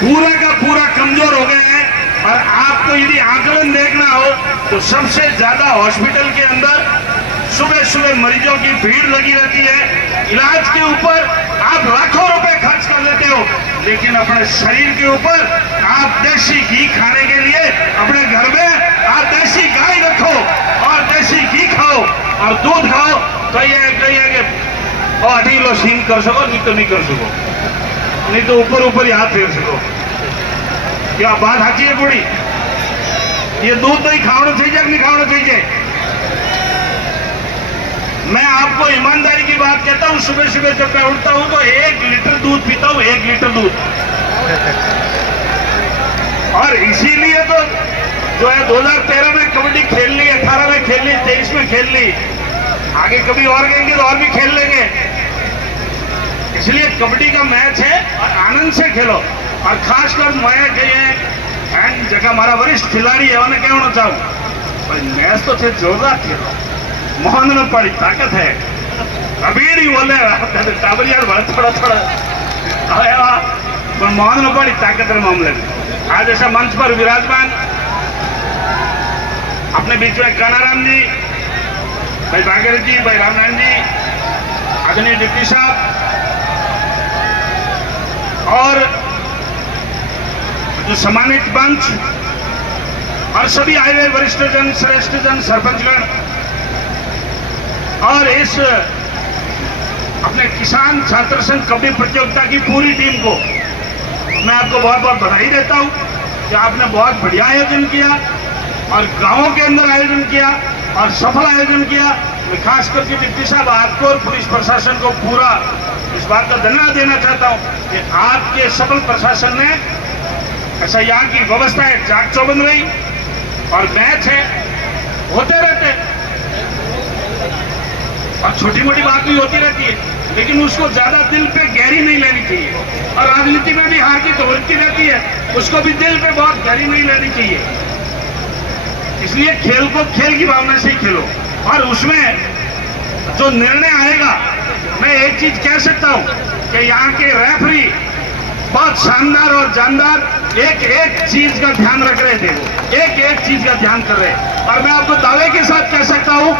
पूरा का पूरा कमजोर हो गए हैं। और आपको यदि आकलन देखना हो तो सबसे ज्यादा हॉस्पिटल के अंदर सुबह सुबह मरीजों की भीड़ लगी रहती है। इलाज के ऊपर आप लाखों रुपए खर्च कर देते हो, लेकिन अपने शरीर के ऊपर आप देसी घी खाने के लिए अपने घर में आप देसी गाय रखो और देसी घी खाओ और दूध खाओ। कही है कि 8 किलो सीन कर सको, नहीं तो नहीं कर सको, नहीं तो ऊपर ऊपर ही हाथ फेर सको। क्या बात हाची है बूढ़ी? ये दूध तो ही खाना चाहिए कि नहीं खाना चाहिए? मैं आपको ईमानदारी की बात कहता हूं, सुबह सुबह जब मैं उठता हूं तो 1 लीटर दूध पीता हूं, 1 लीटर दूध। और इसीलिए तो जो है 2013 में कबड्डी खेल ली, 18 में खेल ली, 23 में खेल ली, आगे कभी और गएंगे तो और भी खेल लेंगे। इसलिए कबड्डी का मैच है और आनंद से खेलो। और खासकर मैं कही जगह हमारा वरिष्ठ खिलाड़ी है उन्हें क्या होना चाहूँ भाई, मैच तो थे जोरदार खेलो, मोहन में बड़ी ताकत है, अभी नहीं बोले टाबरियार थोड़ा थोड़ा पर मोहन में बड़ी ताकत है मामले में। आज ऐसा मंच पर विराजमान अपने बीच में कानाराम जी, भाई भागीरथ जी, भाई रामनारायण जी, आदरणीय डिप्टी साहब और जो सम्मानित मंच और सभी आए हुए वरिष्ठ जन, श्रेष्ठ जन, सरपंचगण और इस अपने किसान छात्र संघ कबड्डी प्रतियोगिता की पूरी टीम को मैं आपको बहुत बहुत बधाई देता हूं कि आपने बहुत बढ़िया आयोजन किया और गांवों के अंदर आयोजन किया और सफल आयोजन किया। मैं खास करके डिप्टी साहब आपको और पुलिस प्रशासन को पूरा इस बात का धन्यवाद देना चाहता हूं कि आपके सफल प्रशासन ने ऐसा यहाँ की व्यवस्था है, चाक चौबंद रही और मैच है, होते रहते और छोटी मोटी बात भी होती रहती है, लेकिन उसको ज्यादा दिल पे गहरी नहीं लेनी चाहिए। और राजनीति में भी हार की तो होती रहती है, उसको भी दिल पे बहुत गहरी नहीं लेनी चाहिए। इसलिए खेल को खेल की भावना से ही खेलो और उसमें जो निर्णय आएगा, मैं एक चीज कह सकता हूं कि यहाँ के रेफरी बहुत शानदार और जानदार एक एक चीज का ध्यान रख रहे थे, एक एक चीज का ध्यान कर रहे हैं। और मैं आपको दावे के साथ कह सकता हूं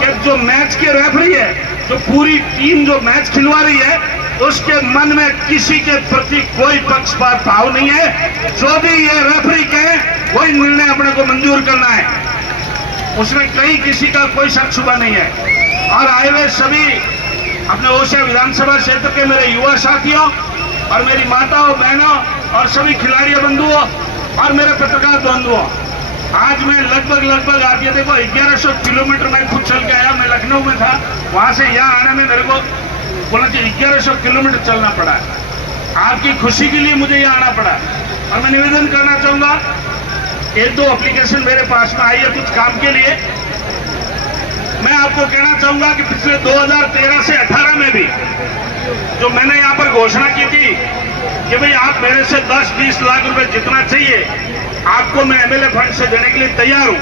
कि जो मैच के रेफरी है, जो पूरी टीम जो मैच खिलवा रही है, उसके मन में किसी के प्रति कोई पक्षपात भाव नहीं है। जो भी ये रेफरी कहे वही निर्णय अपने को मंजूर करना है, उसमें कहीं किसी का कोई शक शुबा नहीं है। और आए हुए सभी अपने ओसिया विधानसभा क्षेत्र के मेरे युवा साथियों और मेरी माताओं, बहनों और सभी खिलाड़ी बंधुओं और मेरे पत्रकार बंधुओं, आज मैं लगभग आप ये देखो 1100 किलोमीटर मैं खुद चल के आया। मैं लखनऊ में था, वहां से यहाँ आने में मेरे को बोला कि 1100 किलोमीटर चलना पड़ा है। आपकी खुशी के लिए मुझे यहाँ आना पड़ा। और मैं निवेदन करना चाहूंगा, 1-2 एप्लीकेशन मेरे पास में आई है कुछ काम के लिए। मैं आपको कहना चाहूंगा कि पिछले 2013 से 18 में भी जो मैंने यहाँ पर घोषणा की थी कि भाई आप मेरे से 10-20 लाख रुपए जितना चाहिए आपको मैं एमएलए फंड से देने के लिए तैयार हूं।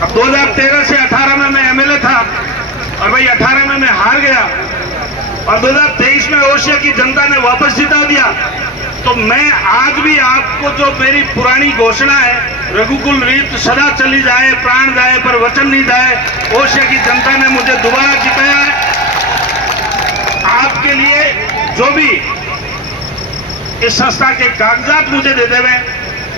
अब 2013 से 18 में मैं एमएलए था और भाई 18 में मैं हार गया और 2023 में ओसिया की जनता ने वापस जिता दिया। तो मैं आज भी आपको जो मेरी पुरानी घोषणा है, रघुकुल रीत सदा चली जाए, प्राण जाए पर वचन नहीं जाए, ओसिया की जनता ने मुझे दोबारा जिताया है। आपके लिए जो भी इस संस्था के कागजात मुझे दे देवे,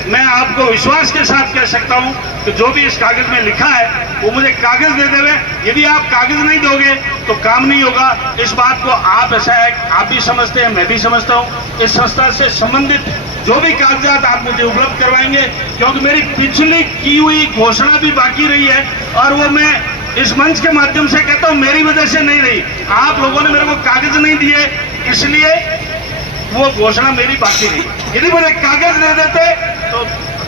मैं आपको विश्वास के साथ कह सकता हूं कि जो भी इस कागज में लिखा है वो मुझे कागज दे देवे। यदि आप कागज नहीं दोगे तो काम नहीं होगा। इस बात को आप ऐसा है, आप भी समझते हैं, मैं भी समझता हूं। इस संस्था से संबंधित जो भी कागजात आप मुझे उपलब्ध करवाएंगे, क्योंकि मेरी पिछली की हुई घोषणा भी बाकी रही है और वो मैं इस मंच के माध्यम से कहता हूं मेरी वजह से नहीं रही, आप लोगों ने मेरे को कागज नहीं दिए, इसलिए वो घोषणा मेरी बाकी रही। यदि मुझे कागज दे देते तो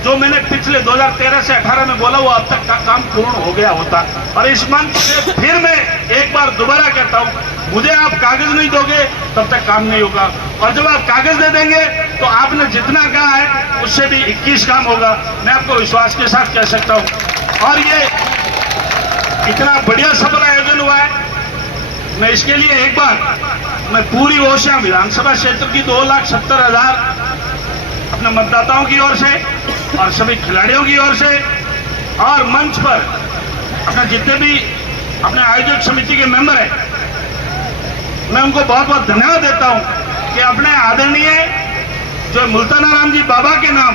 जो मैंने पिछले 2013 से 18 में बोला वो अब तक का काम पूर्ण हो गया होता। और इस मंच से फिर मैं एक बार दोबारा कहता हूं, मुझे आप कागज नहीं दोगे तब तक काम नहीं होगा। और जब आप कागज दे देंगे तो आपने जितना कहा है उससे भी 21 काम होगा, मैं आपको विश्वास के साथ कह सकता हूं। और ये इतना बढ़िया सफल आयोजन हुआ है, मैं इसके लिए एक बार मैं पूरी ओसिया विधानसभा क्षेत्र की 2,70,000 अपने मतदाताओं की ओर से और सभी खिलाड़ियों की ओर से और मंच पर अपने जितने भी अपने आयोजक समिति के मेंबर हैं, मैं उनको बहुत बहुत धन्यवाद देता हूं कि अपने आदरणीय जो मुल्ताना राम जी बाबा के नाम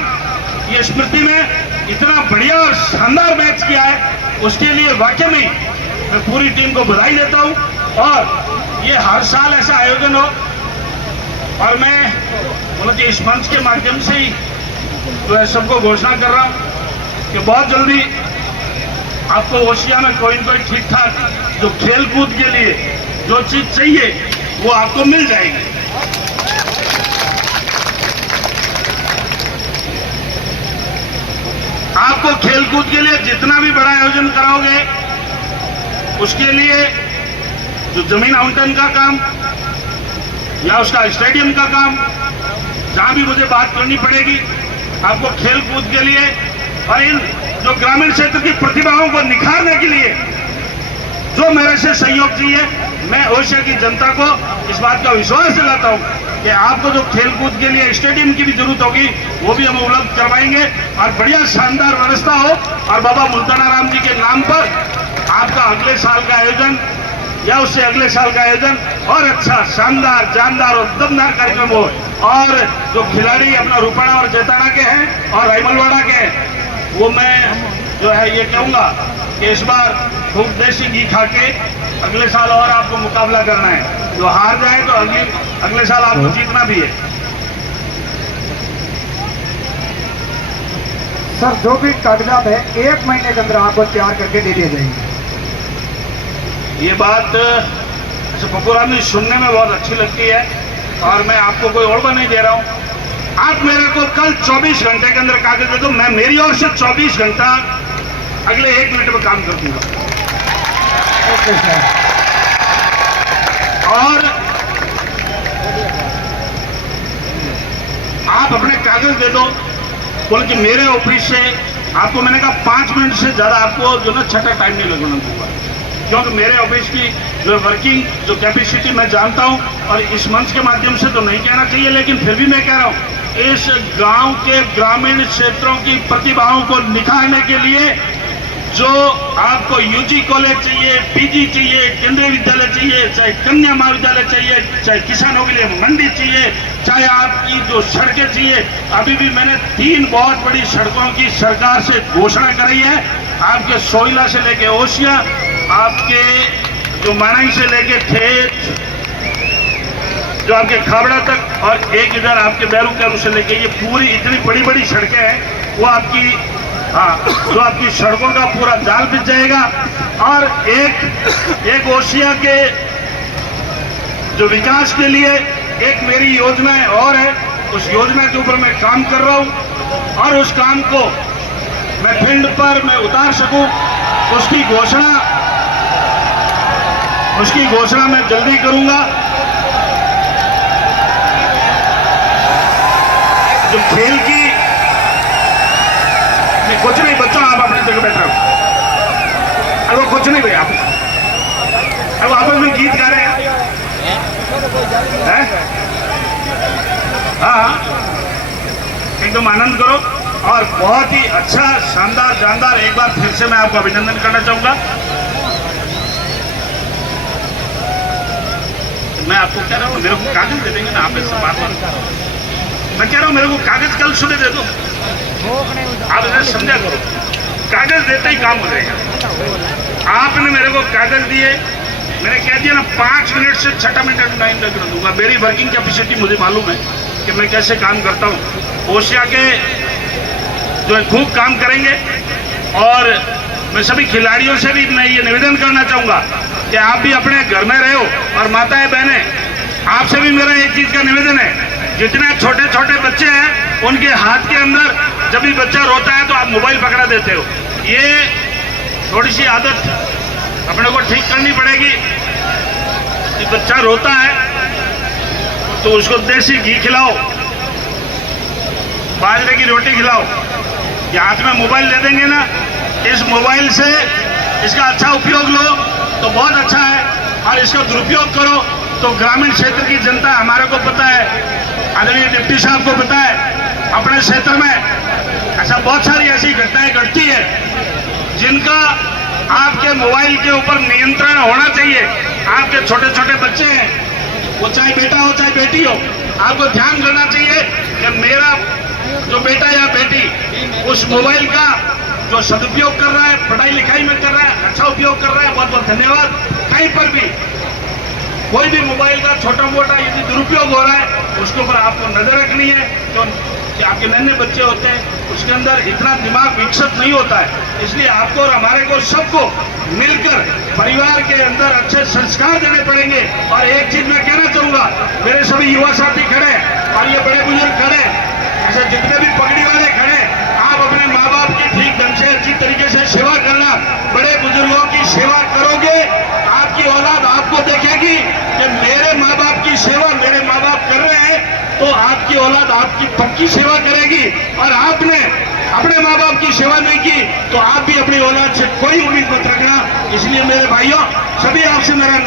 ये स्मृति में इतना बढ़िया और शानदार मैच किया है, उसके लिए वाकई में मैं पूरी टीम को बधाई देता हूं। और ये हर साल ऐसा आयोजन हो, और मैं मतलब कि इस मंच के माध्यम से ही जो है सबको घोषणा कर रहा हूं कि बहुत जल्दी आपको ओशिया में कोई न कोई ठीक ठाक जो खेल कूद के लिए जो चीज चाहिए वो आपको मिल जाएगी। आपको खेल कूद के लिए जितना भी बड़ा आयोजन कराओगे उसके लिए जो जमीन आवंटन का काम या उसका स्टेडियम का काम, जहां भी मुझे बात करनी पड़ेगी आपको खेल कूद के लिए और इन जो ग्रामीण क्षेत्र की प्रतिभाओं को निखारने के लिए जो मेरे से सहयोग चाहिए, मैं ओशिया की जनता को इस बात का विश्वास दिलाता हूं कि आपको जो खेल कूद के लिए स्टेडियम की भी जरूरत होगी वो भी हम उपलब्ध करवाएंगे और बढ़िया शानदार व्यवस्था हो। और बाबा मुल्ताना राम जी के नाम पर आपका अगले साल का आयोजन या उससे अगले साल का आयोजन और अच्छा शानदार जानदार और दमदार कार्यक्रम हो। और जो खिलाड़ी अपना रुपाड़ा और जैताड़ा के हैं और रायमलवाड़ा के हैं, वो मैं जो है ये कहूँगा कि इस बार खूब देसी घी खा के अगले साल और आपको मुकाबला करना है। जो हार जाए तो अगले साल आपको जीतना भी है। सर जो भी कागजात है 1 महीने के अंदर आपको तैयार करके दे दिए जाएंगे। ये बात अच्छा पप्पू राम जी सुनने में बहुत अच्छी लगती है और मैं आपको कोई और नहीं दे रहा हूँ। आप मेरे को कल 24 घंटे के अंदर कागज दे दो, मैं मेरी ओर से 24 घंटा अगले 1 मिनट में काम कर दूंगा। और आप अपने कागज दे दो, बोले कि मेरे ऑफिस से आपको मैंने कहा 5 मिनट से ज्यादा आपको जो ना छठा टाइम नहीं लगना दूंगा, क्योंकि मेरे ऑफिस की जो वर्किंग जो कैपेसिटी मैं जानता हूं। और इस मंच के माध्यम से तो नहीं कहना चाहिए, लेकिन फिर भी मैं कह रहा हूं इस गांव के ग्रामीण क्षेत्रों की प्रतिभाओं को निखारने के लिए जो आपको यूजी कॉलेज चाहिए, पीजी चाहिए, केंद्रीय विद्यालय चाहिए, चाहे कन्या महाविद्यालय चाहिए, चाहे किसानों के लिए मंडी चाहिए, चाहे आपकी जो सड़कें चाहिए, अभी भी मैंने 3 बहुत बड़ी सड़कों की सरकार से घोषणा कराई है। आपके सोइला से लेके ओशिया, आपके जो मानाई से लेके ठेठ जो आपके खाबड़ा तक और एक इधर आपके बैरू कैरू से लेके ये पूरी इतनी बड़ी बड़ी सड़कें हैं, वो आपकी जो आपकी सड़कों का पूरा जाल बिछ जाएगा। और एक ओशिया के जो विकास के लिए एक मेरी योजना और है, उस योजना के ऊपर मैं काम कर रहा हूं और उस काम को मैं फील्ड पर मैं उतार सकूं, उसकी घोषणा मैं जल्दी करूंगा। जो खेल की कुछ नहीं, बच्चों आप अपनी जगह बैठ रहे हो, अरे वो कुछ नहीं भाई, आप अब आपस में गीत गा रहे हैं। हाँ, एकदम आनंद करो और बहुत ही अच्छा शानदार जानदार एक बार फिर से मैं आपको अभिनंदन करना चाहूंगा। मैं आपको कह रहा हूँ मेरे को कागज दे देंगे ना, आप इससे बात मैं कह रहा हूँ मेरे को कागज कल सुबह दे दो, आप इसे समझा करो, कागज देते ही काम हो जाएगा। आपने मेरे को कागज दिए, मैंने कह दिया ना 5 मिनट से 6 मिनट टाइम लग दूंगा। मेरी वर्किंग कैपेसिटी मुझे मालूम है कि मैं कैसे काम करता हूँ। ओशिया के जो है खूब काम करेंगे और मैं सभी खिलाड़ियों से भी मैं ये निवेदन करना चाहूँगा कि आप भी अपने घर में रहो। और माताएं बहनें, आपसे भी मेरा एक चीज़ का निवेदन है, जितने छोटे छोटे बच्चे हैं उनके हाथ के अंदर जब भी बच्चा रोता है तो आप मोबाइल पकड़ा देते हो। ये थोड़ी सी आदत अपने को ठीक करनी पड़ेगी कि बच्चा रोता है तो उसको देसी घी खिलाओ, बाजरे की रोटी खिलाओ। ये हाथ में मोबाइल दे देंगे ना, इस मोबाइल से इसका अच्छा उपयोग लो तो बहुत अच्छा है, और इसका दुरुपयोग करो तो ग्रामीण क्षेत्र की जनता, हमारे को पता है, आदरणीय डिप्टी साहब को पता है, अपने क्षेत्र में ऐसा बहुत सारी ऐसी घटनाएं घटती है जिनका आपके मोबाइल के ऊपर नियंत्रण होना चाहिए। आपके छोटे छोटे बच्चे हैं, वो चाहे बेटा हो चाहे बेटी हो, आपको ध्यान देना चाहिए कि मेरा जो बेटा या बेटी उस मोबाइल का जो सदुपयोग कर रहा है, पढ़ाई लिखाई में कर रहा है, अच्छा उपयोग कर रहा है, बहुत बहुत धन्यवाद। कहीं पर भी कोई भी मोबाइल का छोटा मोटा यदि दुरुपयोग हो रहा है, उसके ऊपर आपको नजर रखनी है। तो आपके नन्हे बच्चे होते हैं, उसके अंदर इतना दिमाग विकसित नहीं होता है, इसलिए आपको और हमारे को सबको मिलकर परिवार के अंदर अच्छे संस्कार देने पड़ेंगे। और एक चीज मैं कहना चाहूंगा, मेरे सभी युवा साथी खड़े हैं और ये बड़े बुजुर्ग खड़े हैं, ऐसे जितने भी पगड़ी वाले खड़े हैं, आप अपने माँ बाप की ठीक ढंग से अच्छी तरीके से सेवा करना। बड़े बुजुर्गों की सेवा करोगे, आपकी औलाद आपको देखेगी कि मेरे माँ बाप की सेवा मेरे माँ बाप कर रहे हैं, तो आपकी औलाद आपकी पक्की सेवा करेगी। और आपने अपने माँ बाप की सेवा नहीं की तो आप भी अपनी औलाद से कोई उम्मीद मत रखना। इसलिए मेरे भाइयों, सभी आपसे मेरा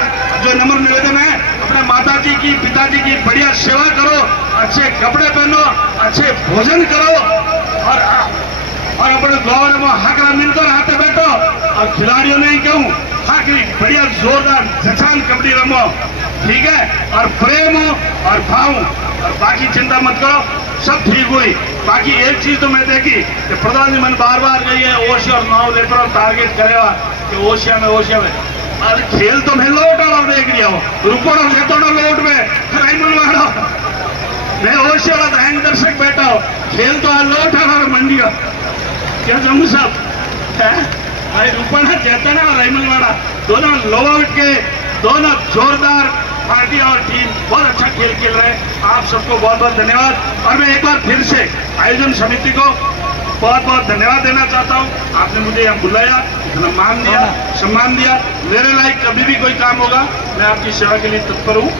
जो नम्र निवेदन है, अपने माता जी की पिताजी की बढ़िया सेवा करो, अच्छे कपड़े पहनो, अच्छे भोजन करो और अपने गौर में हाकरा मिलकर आते बैठो। और खिलाड़ियों ने ही कहूँ, हाकरी बढ़िया जोरदार जचान कबड्डी रमो, ठीक है, और प्रेम हो और भाव, और बाकी चिंता मत करो, सब ठीक हुई। बाकी एक चीज तो मैं देखी कि प्रधान मन बार बार गई है ओशिया और नाव लेकर और टारगेट करेगा कि ओशिया में अरे खेल तो मैं लोट और देख लिया हो, रुको ना थोड़ा लोट में राइमल वाला मैं ओशिया वाला हैंग दर्शक बैठा हो, खेल तो लोट और मंडिया क्या जम्मू साहब है भाई, रूपना चेतन और राइमल वाला दोनों लोट के दोनों जोरदार पार्टी और टीम बहुत अच्छा खेल खेल रहे हैं। आप सबको बहुत बहुत धन्यवाद। और मैं एक बार फिर से आयोजन समिति को बहुत बहुत धन्यवाद देना चाहता हूं। आपने मुझे यहाँ बुलाया, इतना मान दिया, सम्मान दिया। मेरे लायक कभी भी कोई काम होगा, मैं आपकी सेवा के लिए तत्पर हूँ।